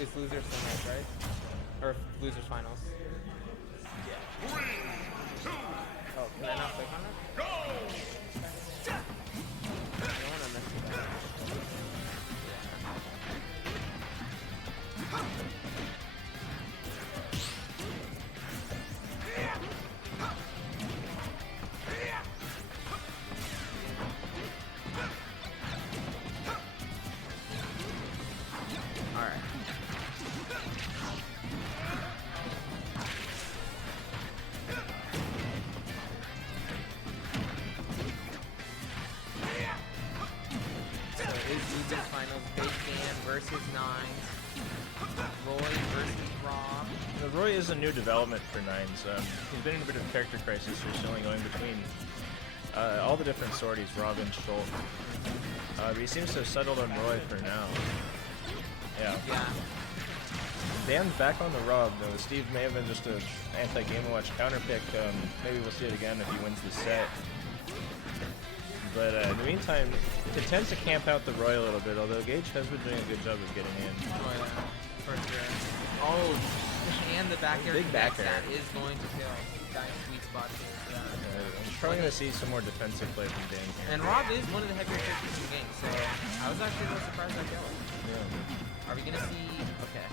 It's losers finals, right? Or losers finals. Yeah. Oh, can I not click on it? I don't want to mess with that. Alright. So it is losers finals, Big Dan versus Nines. Roy versus Rob. Roy is a new development for Nines. He's been in a bit of a character crisis recently, going between all the different sorties, Rob and Schultz. But he seems to have settled on Roy for now. Yeah. Dan's back on the Rob, though. Steve may have been just an anti-Game & Watch counter pick. Maybe we'll see it again if he wins the set. But in the meantime, it tends to camp out the Roy a little bit, although Gage has been doing a good job of getting in. Oh, yeah. For sure. Oh, and the back air. Big back air. That is going to kill. That sweet spot. I'm probably going to see some more defensive play from Dan here. And Rob is one of the heavier characters in the game, so I was actually a little surprised I killed. Yeah. Are we going to see... Okay.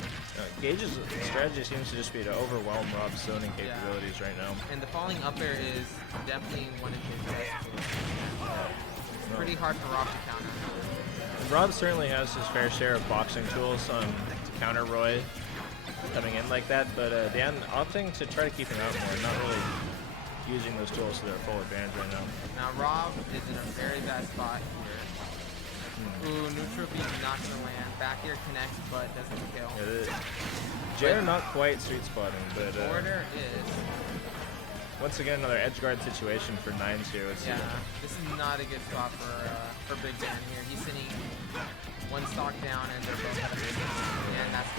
Gage's strategy seems to just be to overwhelm Rob's zoning capabilities right now. And the falling up air is definitely one of his best tools. It's pretty hard for Rob to counter. And Rob certainly has his fair share of boxing tools to counter Roy coming in like that, but Dan opting to try to keep him out more, not really using those tools to their full advantage right now. Now Rob is in a very bad spot here. Ooh, neutral beat not gonna land. Back air connects, but doesn't kill. Jer not quite sweet spotting, but border is. Once again, another edge guard situation for Nines here. Let's see. This is not a good spot for Big Dan here. He's sitting one stock down, and they're both at a big, and that's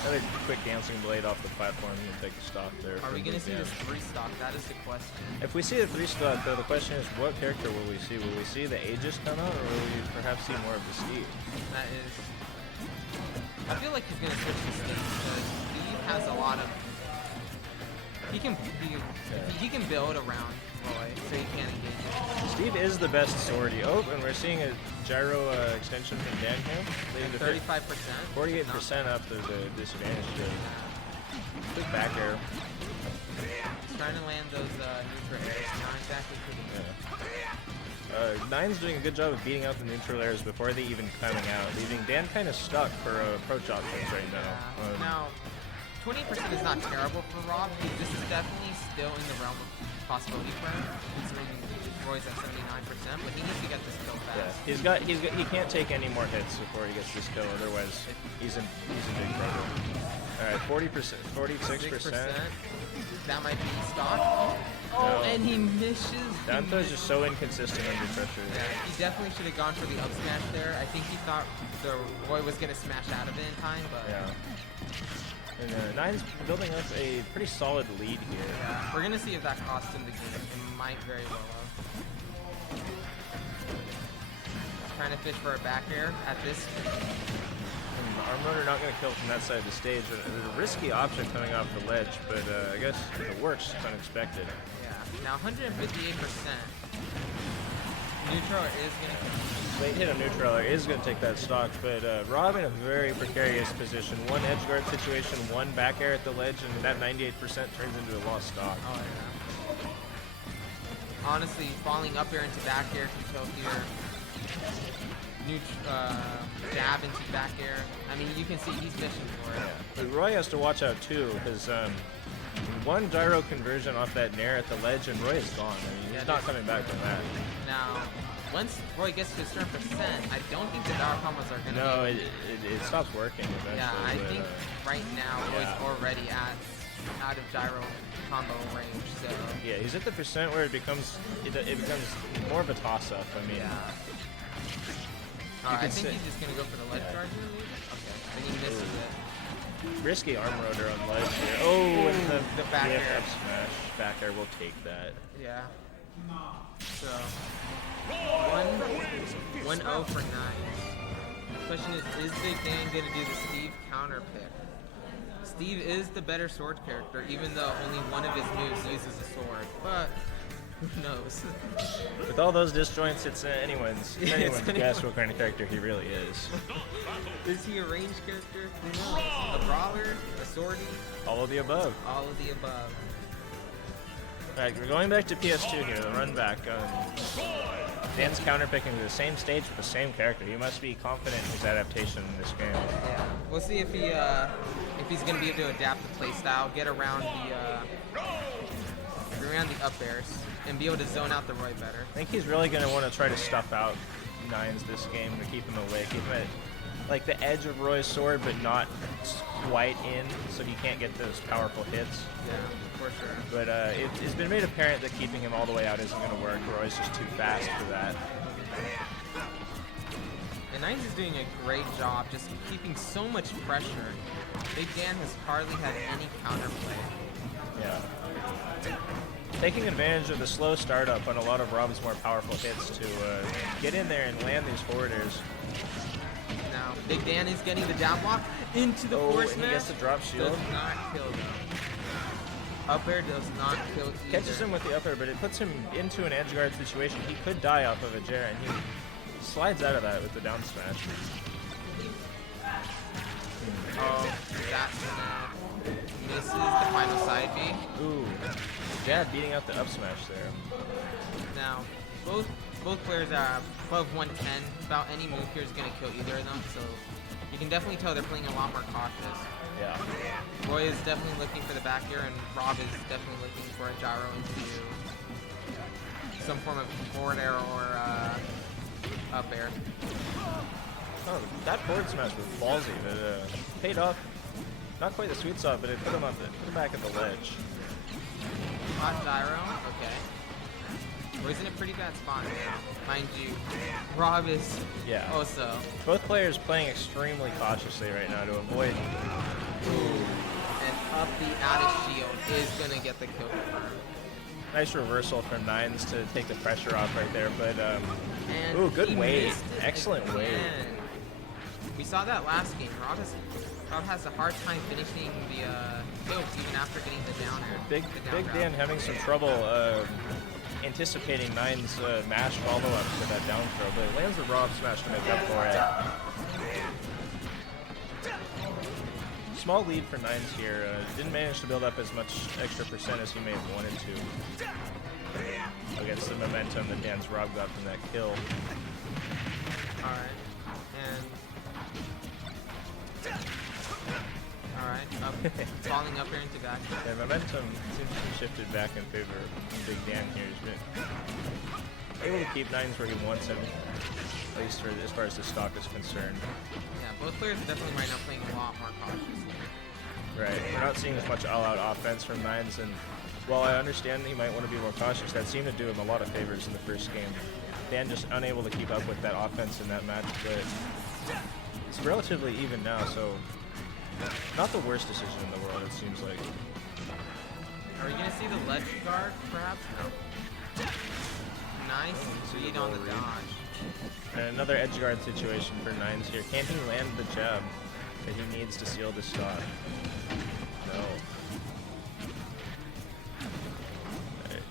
another quick dancing blade off the platform. We'll take a stock there. Are we gonna see this 3 stock? That is the question. If we see the 3 stock, though, the question is, what character will we see? Will we see the Aegis come out, or will we perhaps see more of the Steve? That is. I feel like he's gonna switch to Steve because Steve has a lot of. He can build around Roy, so he can't engage it. Steve is the best sortie. Oh, and we're seeing a gyro extension from Dan here. 35%. 48% after the disadvantage. Quick back air. He's trying to land those neutral airs. Not exactly pretty. Nine's doing a good job of beating out the neutral airs before they even coming out, leaving Dan kind of stuck for approach options right now. Now, 20% is not terrible for Rob. This is definitely still in the realm of possibility for him, considering Roy's at 79%, but he needs to get this kill fast. Yeah, he can't take any more hits before he gets this kill, otherwise he's in big trouble. Alright, 40%, 46%. That might be stock. Oh, and he misses. Danto is just so inconsistent under pressure. Yeah, he definitely should have gone for the up smash there. I think he thought the Roy was going to smash out of it in time, but... Yeah. And Nine's building up a pretty solid lead here. Yeah, we're going to see if that costs him the game. It might very well have. Trying to fish for a back air at this. Arm Rotor not going to kill from that side of the stage. There's a risky option coming off the ledge, but I guess if it works, it's unexpected. Yeah. Now 158%. Neutral is going to late hit on neutral is going to take that stock, but Rob in a very precarious position. One edge guard situation, one back air at the ledge, and that 98% turns into a lost stock. Oh, yeah. Honestly, falling up air into back air can kill here. Jab into back air. I mean, you can see he's fishing for it. Yeah. But Roy has to watch out too, because one gyro conversion off that nair at the ledge, and Roy is gone. I mean, he's not coming back from that. Now, once Roy gets to a certain percent, I don't think the gyro combos are going to. No, it stops working eventually. Yeah, I think right now Roy's already out of gyro combo range. So yeah, he's at the percent where it becomes more of a toss-up. I mean. Yeah. I think he's just going to go for the ledge guard here, maybe? Okay, I think he misses it. Risky arm rotor on ledge here. Oh, and the back air. Smash. Back air will take that. Yeah. So, 1-0 for 9. question is Big Dan going to do the Steve counter pick? Steve is the better sword character, even though only one of his moves uses a sword. But who knows? With all those disjoints, it's anyone's guess what kind of character he really is. Is he a ranged character? Who knows? A brawler? A swordie? All of the above. All of the above. Alright, we're going back to PS2 here, the run back. Dan's counterpicking to the same stage with the same character. He must be confident in his adaptation in this game. Yeah. We'll see if he's going to be able to adapt the playstyle, get around the up airs, and be able to zone out the Roy better. I think he's really going to want to try to stuff out Nines this game to keep him away, keep him at like the edge of Roy's sword, but not quite in, so he can't get those powerful hits. Yeah, for sure. But it's been made apparent that keeping him all the way out isn't going to work. Roy's just too fast for that. And Nines is doing a great job just keeping so much pressure. Big Dan has hardly had any counterplay. Yeah. Taking advantage of the slow startup on a lot of R.O.B's more powerful hits to get in there and land these forward airs. Now, Big Dan is getting the down block into the force and he gets the drop shield. Does not kill though. Up air does not kill either. Catches him with the up air, but it puts him into an edge guard situation. He could die off of a Jer, and he slides out of that with the down smash. Oh, that's gonna misses the final side B. Ooh, Jab beating out the up smash there. Now, both players are above 110. About any move here is gonna kill either of them, so you can definitely tell they're playing a lot more cautious. Yeah. Roy is definitely looking for the back air, and R.O.B is definitely looking for a gyro into some form of forward air or up air. Oh, that forward smash was ballsy, but paid off. Not quite the sweet spot, but it put him back at the ledge. Hot gyro, okay. Roy's in a pretty bad spot now. Mind you, R.O.B is also. Both players playing extremely cautiously right now to avoid. Ooh. And up the Addis shield is gonna get the kill confirmed. Nice reversal from Nines to take the pressure off right there, but and ooh, good wave. Excellent wave. We saw that last game. R.O.B has a hard time finishing the kills even after getting the down air. Big Dan having some trouble anticipating Nines' mash follow-up to that down throw, but it lands the R.O.B smash to make up for it. Small lead for Nines here. Didn't manage to build up as much extra percent as he may have wanted to against the momentum that Dan's R.O.B got from that kill. Alright, up, falling up air into back. Yeah, momentum seems to be shifted back in favor of Big Dan here. He's been able to keep Nines where he wants him, at least as far as the stock is concerned. Yeah, both players are definitely right now playing a lot more cautiously. Right, we're not seeing as much all-out offense from Nines, and while I understand that he might want to be more cautious, that seemed to do him a lot of favors in the first game. Dan just unable to keep up with that offense in that match, but it's relatively even now, so not the worst decision in the world, it seems like. Are we going to see the ledge guard, perhaps? No. Nice read on the dodge. And another edge guard situation for Nines here. Can he land the jab that he needs to seal the stock? No. Right.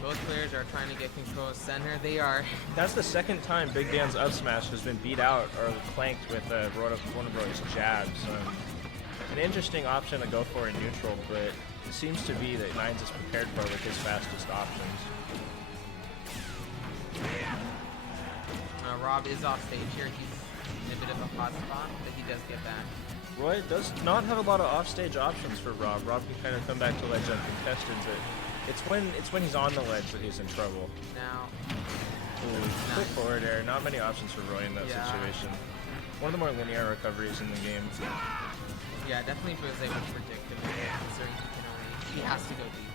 Both players are trying to get control of center. They are. That's the second time Big Dan's up smash has been beat out or flanked with one of Roy's jabs. An interesting option to go for in neutral, but it seems to be that Nines is prepared for with his fastest options. R.O.B is off stage here. He's in a bit of a hot spot, but he does get back. Roy does not have a lot of offstage options for R.O.B. R.O.B can kind of come back to ledge uncontested, but it's when he's on the ledge that he's in trouble. Now, quick forward air. Not many options for Roy in that situation. One of the more linear recoveries in the game. Yeah, definitely was able to predict him, considering he has to go deep.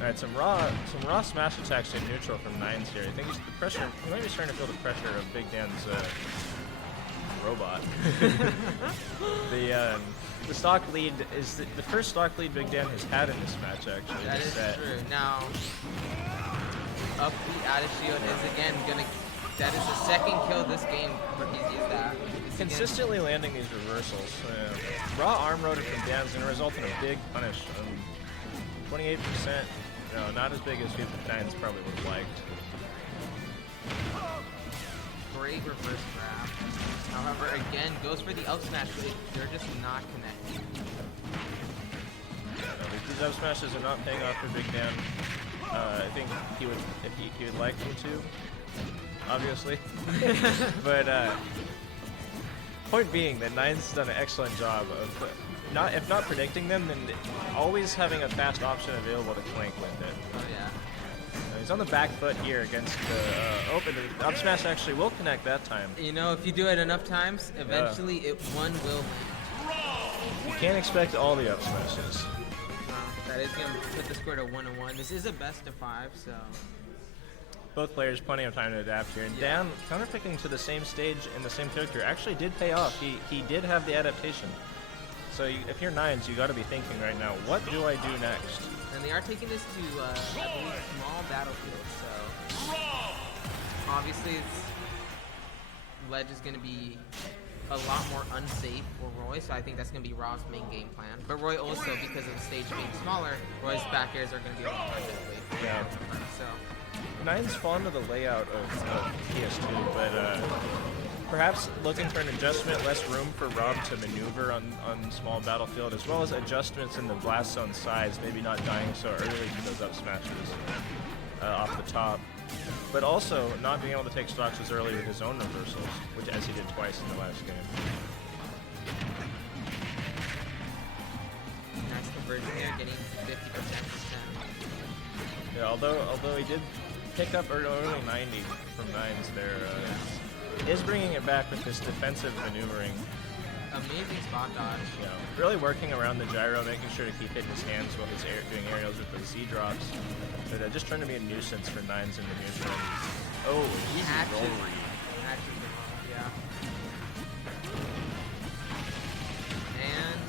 Alright, some raw smash attacks in neutral from Nines here. I think he might be starting to feel the pressure of Big Dan's robot. The stock lead is the first stock lead Big Dan has had in this match, actually. That is true. Now, up the Addis shield is again gonna That is the second kill this game where he's used that. Consistently landing these reversals. Raw arm rotor from Dan is going to result in a big punish. 28%, no, not as big as 59s probably would have liked. Great reverse grab. However, again, goes for the up smash, but they're just not connecting. These up smashes are not paying off for Big Dan. I think he would, if he would like them to, obviously. But point being that Nine's done an excellent job of if not predicting them, then always having a fast option available to clank with it. Oh yeah. He's on the back foot here against the open. The up smash actually will connect that time. You know, if you do it enough times, eventually one will land. You can't expect all the up smashes. That is going to put the score to 1-1. This is a best of 5, so. Both players plenty of time to adapt here. And Dan counterpicking to the same stage in the same character actually did pay off. He did have the adaptation. So if you're Nines, you got to be thinking right now, what do I do next? And they are taking this to, I believe, small battlefield. So obviously, ledge is going to be a lot more unsafe for Roy, so I think that's going to be Rob's main game plan. But Roy also, because of the stage being smaller, Roy's back airs are going to be a lot more deadly. Yeah. So Nine's fond of the layout of PS2, but perhaps looking for an adjustment, less room for Rob to maneuver on small battlefield, as well as adjustments in the blast zone size, maybe not dying so early to those up smashes off the top. But also not being able to take stocks as early with his own reversals, which as he did twice in the last game. nice conversion there, getting 50%. Yeah, although he did pick up early 90 from Nines there, is bringing it back with this defensive maneuvering. Amazing spot dodge. Yeah, really working around the gyro, making sure to keep hitting his hands while he's doing aerials with the Z drops. But just trying to be a nuisance for Nines in the neutral. Oh, easy roll read. Yeah. And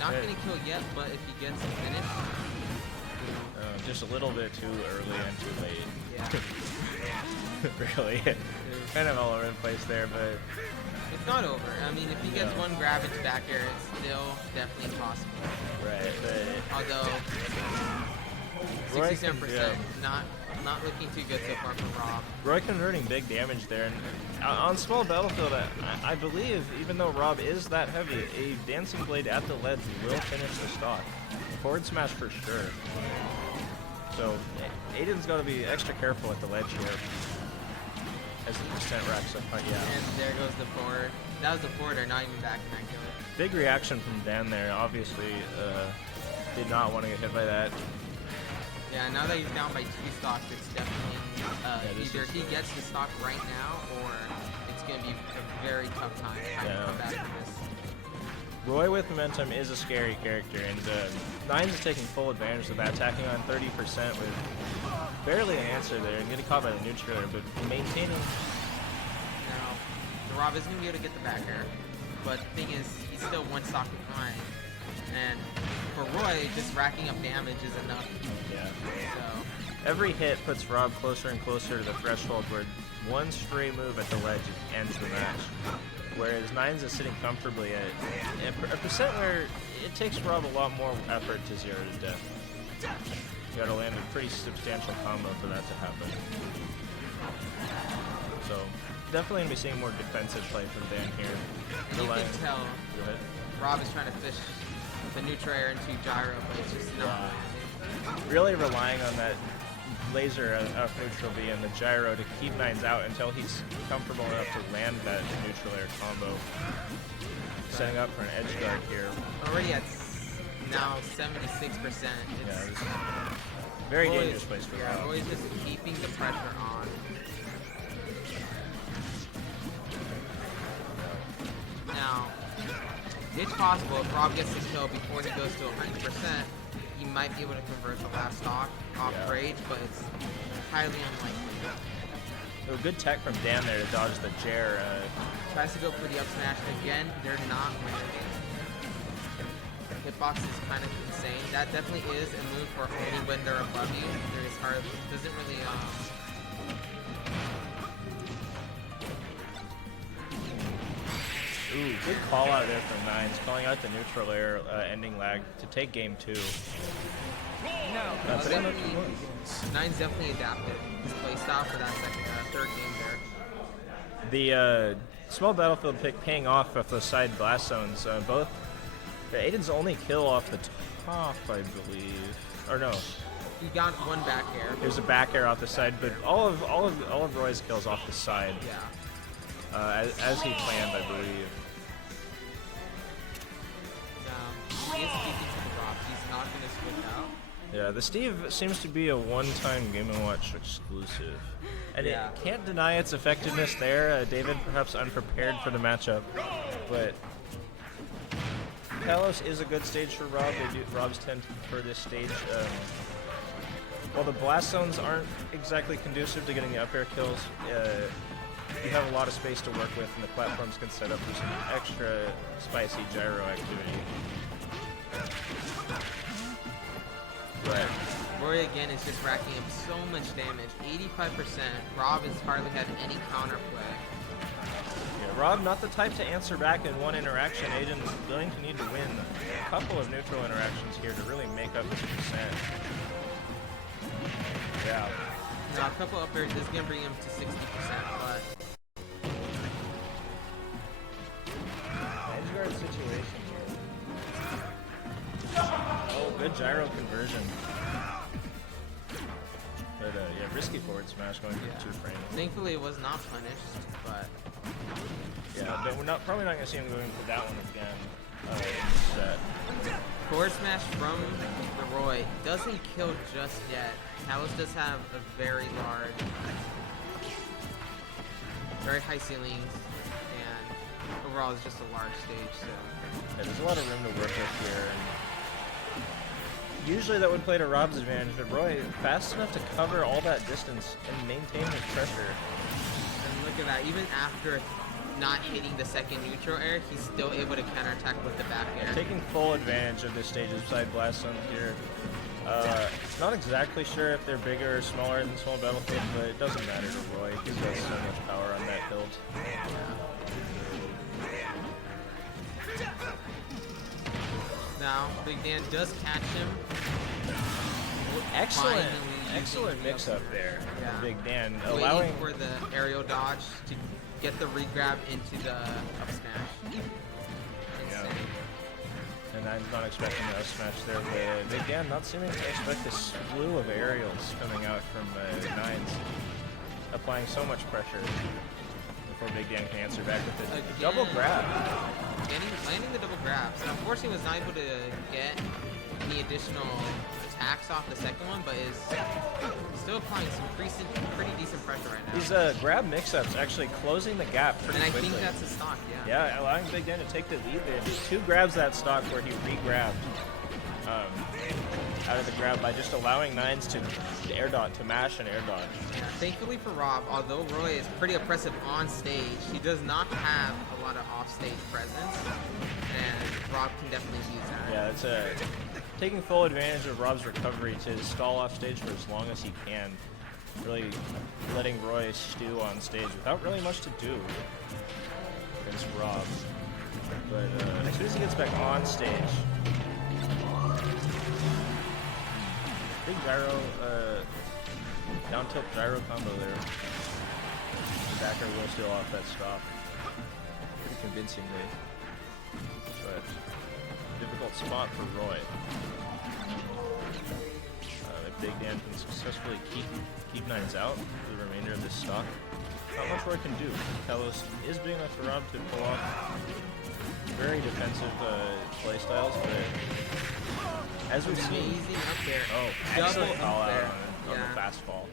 not getting killed yet, but if he gets a finish. Just a little bit too early and too late. Yeah. Really. Kind of all over the place there, but it's not over. I mean, if he gets one grab into back air, it's still definitely possible. Right, but although 67%, not looking too good so far from Rob. Roy converting big damage there, and on small battlefield, I believe, even though Rob is that heavy, a dancing blade at the ledge will finish the stock. Forward smash for sure. So Aiden's got to be extra careful at the ledge here as the percent racks up. Yeah. And there goes the forward. That was the forwarder, not even back in that killer. Big reaction from Dan there. Obviously, did not want to get hit by that. Yeah, now that he's down by 2 stocks, it's definitely either he gets the stock right now, or it's going to be a very tough time to come back from this. Roy with momentum is a scary character, and Nines is taking full advantage of that, attacking on 30% with barely an answer there, and getting caught by the neutraler, but maintaining. Now, the Rob isn't going to be able to get the back air, but the thing is, he's still 1 stock behind, and for Roy, just racking up damage is enough. Yeah. So every hit puts Rob closer and closer to the threshold where one stray move at the ledge ends the match. Whereas Nines is sitting comfortably at a percent where it takes Rob a lot more effort to 0 to death. You gotta land a pretty substantial combo for that to happen. So definitely gonna be seeing more defensive play from Dan here. And you can tell Rob is trying to fish the neutral air into gyro, but it's just not landing. Really relying on that laser of neutral B and the gyro to keep Nines out until he's comfortable enough to land that neutral air combo. Setting up for an edge guard here. Already at now 76%. It's very dangerous place for Rob. Roy's just keeping the pressure on. Now, it's possible if Rob gets this kill before he goes to 100%, he might be able to convert the last stock off rage, but it's highly unlikely. So good tech from Dan there to dodge the Jer. Tries to go for the up smash again. They're not landing. Hitbox is kind of insane. That definitely is a move for only when they're above you. There is hard. Doesn't really Ooh, good call out there from Nines, calling out the neutral air ending lag to take game 2. Nine's definitely adapted his playstyle for that third game there. The small battlefield pick paying off the side blast zones. Both Aiden's only kill off the top, I believe, or no. He got one back air. There's a back air off the side, but all of Roy's kills off the side. Yeah. As he planned, I believe. He is keeping to the Rob. He's not going to switch out. Yeah, the Steve seems to be a one-time Game & Watch exclusive. And it can't deny its effectiveness there. David perhaps unprepared for the matchup, but Kalos is a good stage for Rob. Robs tend to prefer this stage. While the blast zones aren't exactly conducive to getting the up air kills, you have a lot of space to work with, and the platforms can set up for some extra spicy gyro activity. But Roy again is just racking up so much damage. 85%. Rob has hardly had any counterplay. Yeah, Rob not the type to answer back in one interaction. Aiden's going to need to win a couple of neutral interactions here to really make up his percent. Yeah. Now, a couple up airs is going to bring him to 60%, but edge guard situation here. Oh, good gyro conversion. But yeah, risky forward smash going for 2 frames. Thankfully, it was not punished, but yeah, but we're probably not going to see him going for that one again in the set. Forward smash from the Roy doesn't kill just yet. Kalos does have a very large, very high ceilings, and overall it's just a large stage. So yeah, there's a lot of room to work with here. And usually that would play to Rob's advantage, but Roy fast enough to cover all that distance and maintain his pressure. And look at that, even after not hitting the second neutral air, he's still able to counterattack with the back air. Taking full advantage of this stage's side blast zones here. Not exactly sure if they're bigger or smaller than small battlefield, but it doesn't matter to Roy. He's got so much power on that build. Now, Big Dan does catch him. Excellent mix-up there, Big Dan. Waiting Allowing for the aerial dodge to get the regrab into the up smash. Insane. And I'm not expecting a smash there, but Big Dan not seeming to expect this slew of aerials coming out from Nines, applying so much pressure before Big Dan can answer back with the double grab. Landing the double grabs, and unfortunately was not able to get any additional attacks off the second one, but is still applying some pretty decent pressure right now. These grab mix-ups actually closing the gap pretty quickly. And I think that's a stock, Yeah, allowing Big Dan to take the lead there. 2 grabs that stock where he re-grabbed out of the grab by just allowing Nines to air dodge, to mash and air dodge. Yeah, thankfully for Rob, although Roy is pretty oppressive on stage, he does not have a lot of off-stage presence, and Rob can definitely use that. Yeah, it's taking full advantage of Rob's recovery to stall off stage for as long as he can, really letting Roy stew on stage without really much to do against Rob. But as soon as he gets back on stage, big gyro, down tilt gyro combo there. The backer will steal off that stop pretty convincingly, but difficult spot for Roy. If Big Dan can successfully keep Nines out for the remainder of this stock, not much Roy can do. Kalos is big enough for Rob to pull off very defensive playstyles, but as we've seen, amazing up there. Oh, excellent call out on the fast fall.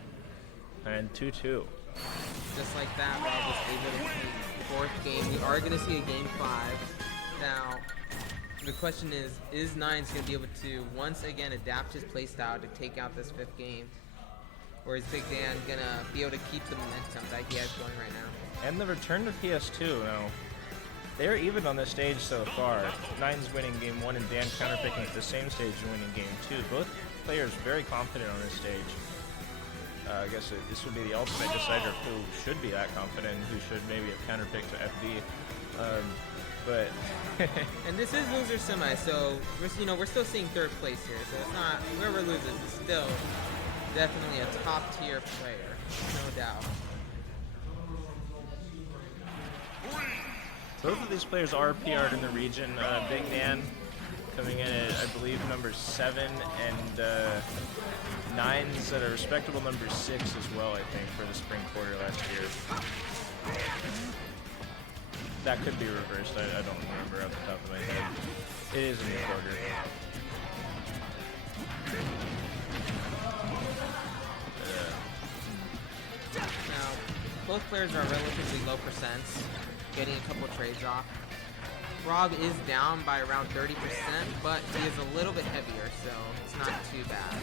And 2-2. Just like that, Rob was able to take the 4th game. We are going to see a game 5. Now, the question is Nines going to be able to once again adapt his playstyle to take out this 5th game? Or is Big Dan going to be able to keep the momentum that he has going right now? And the return to PS2 now. They're even on this stage so far. Nines winning game 1 and Dan counterpicking at the same stage and winning game 2. Both players very confident on this stage. I guess this would be the ultimate decider of who should be that confident and who should maybe have counterpicked to FB. But And this is loser semi, so we're still seeing third place here. So it's not whoever loses is still definitely a top tier player, no doubt. Both of these players are PR'd in the region. Big Dan coming in at, I believe, number 7, and Nines at a respectable number 6 as well, I think, for the spring quarter last year. That could be reversed. I don't remember off the top of my head. It is in the quarter. Now, both players are relatively low percents, getting a couple trades off. Rob is down by around 30%, but he is a little bit heavier, so it's not too bad.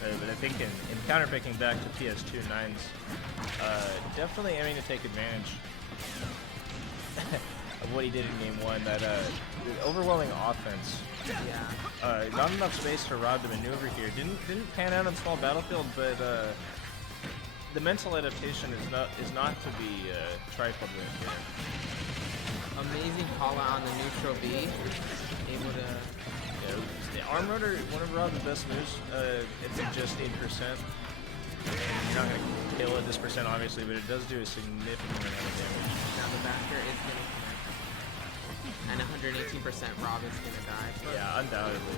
But I think in counterpicking back to PS2 Nines, definitely aiming to take advantage of what he did in Game 1, that overwhelming offense. Yeah. Not enough space for Rob to maneuver here. Didn't pan out on small battlefield, but the mental adaptation is not to be trifled with here. Amazing call out on the neutral B. Able to. Yeah, the arm rotor, one of Rob's best moves. It's at just 8%. You're not going to kill at this percent, obviously, but it does do a significant amount of damage. Now the backer is going to connect. And 118% Rob is going to die. But Yeah, undoubtedly.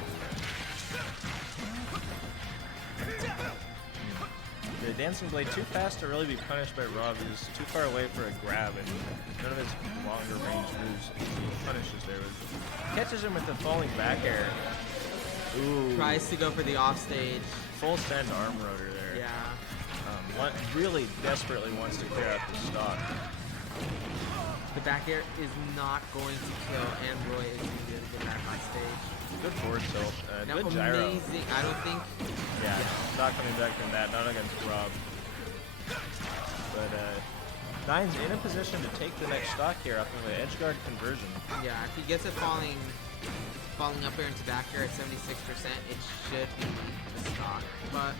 The Dancing Blade, too fast to really be punished by Rob. He's too far away for a grab, and none of his longer range moves he punishes there. Catches him with the falling back air. Ooh. tries to go for the offstage. Full send arm rotor there. Yeah. Really desperately wants to clear out the stock. The back air is not going to kill, and Roy is going to be able to get back on stage. Good forward tilt. Now, Good gyro. amazing. I don't think. Yeah, not coming back from that. Not against Rob. But Nine's in a position to take the next stock here off of an edge guard conversion. Yeah, if he gets it falling up air into back air at 76%, it should be the stock. But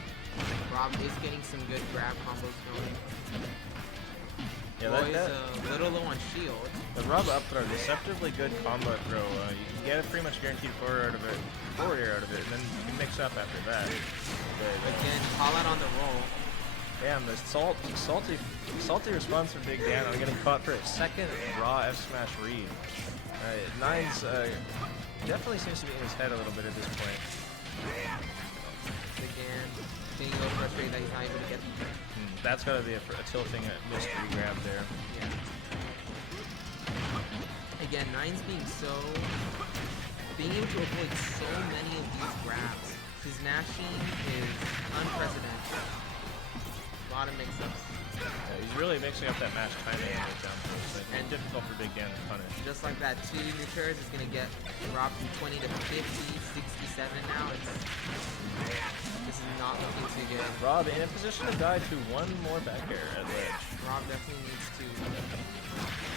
Rob is getting some good grab combos going. Yeah, Roy's a little low on shield. The Rob up throw, deceptively good combo throw. You can get a pretty much guaranteed forward air out of it, and then you can mix up after that. But, Again, call out on the roll. damn, the salty response from Big Dan on getting caught for a second raw F smash read. Nines definitely seems to be in his head a little bit at this point. Again, being a little frustrated that he's not able to get. That's got to be a tilting missed regrab there. Yeah. Again, Nine's being able to avoid so many of these grabs. His mashing is unprecedented. A lot of mix-ups. Yeah, he's really mixing up that mash timing down close. And difficult for Big Dan to punish. Just like that, 2 neuters is going to get Rob from 20 to 50, 67 now. This is not looking too good. Rob in a position to die to one more back air at ledge. Rob definitely needs to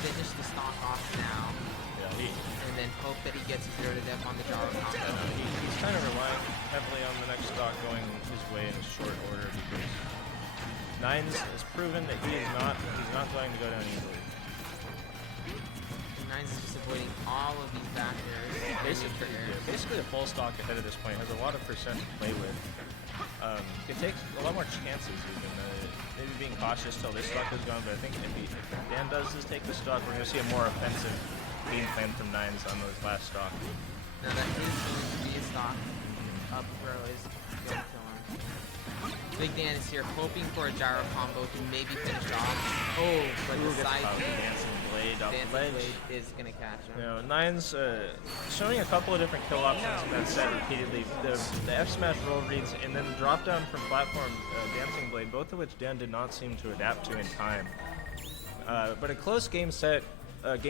finish the stock off now. Yeah, And then hope that he gets 0 to death on the gyro combo. he's kind of relying heavily on the next stock going his way in a short order because Nines has proven that he's not going to go down easily. Nine's is just avoiding all of these back airs. Basically a full stock ahead at this point, has a lot of percent to play with. Can take a lot more chances even. Maybe being cautious till this stock is gone, but I think if Dan does take the stock, we're going to see a more offensive game plan from Nines on those last stock. Now that is going to be a stock. Up throw is going to kill him. Big Dan is here hoping for a gyro combo to maybe finish off. Oh, but the side Dancing Blade off the ledge is going to catch him. You know, Nines showing a couple of different kill options in that set repeatedly. The F smash roll reads and then drop down from platform Dancing Blade, both of which Dan did not seem to adapt to in time. But a close game set.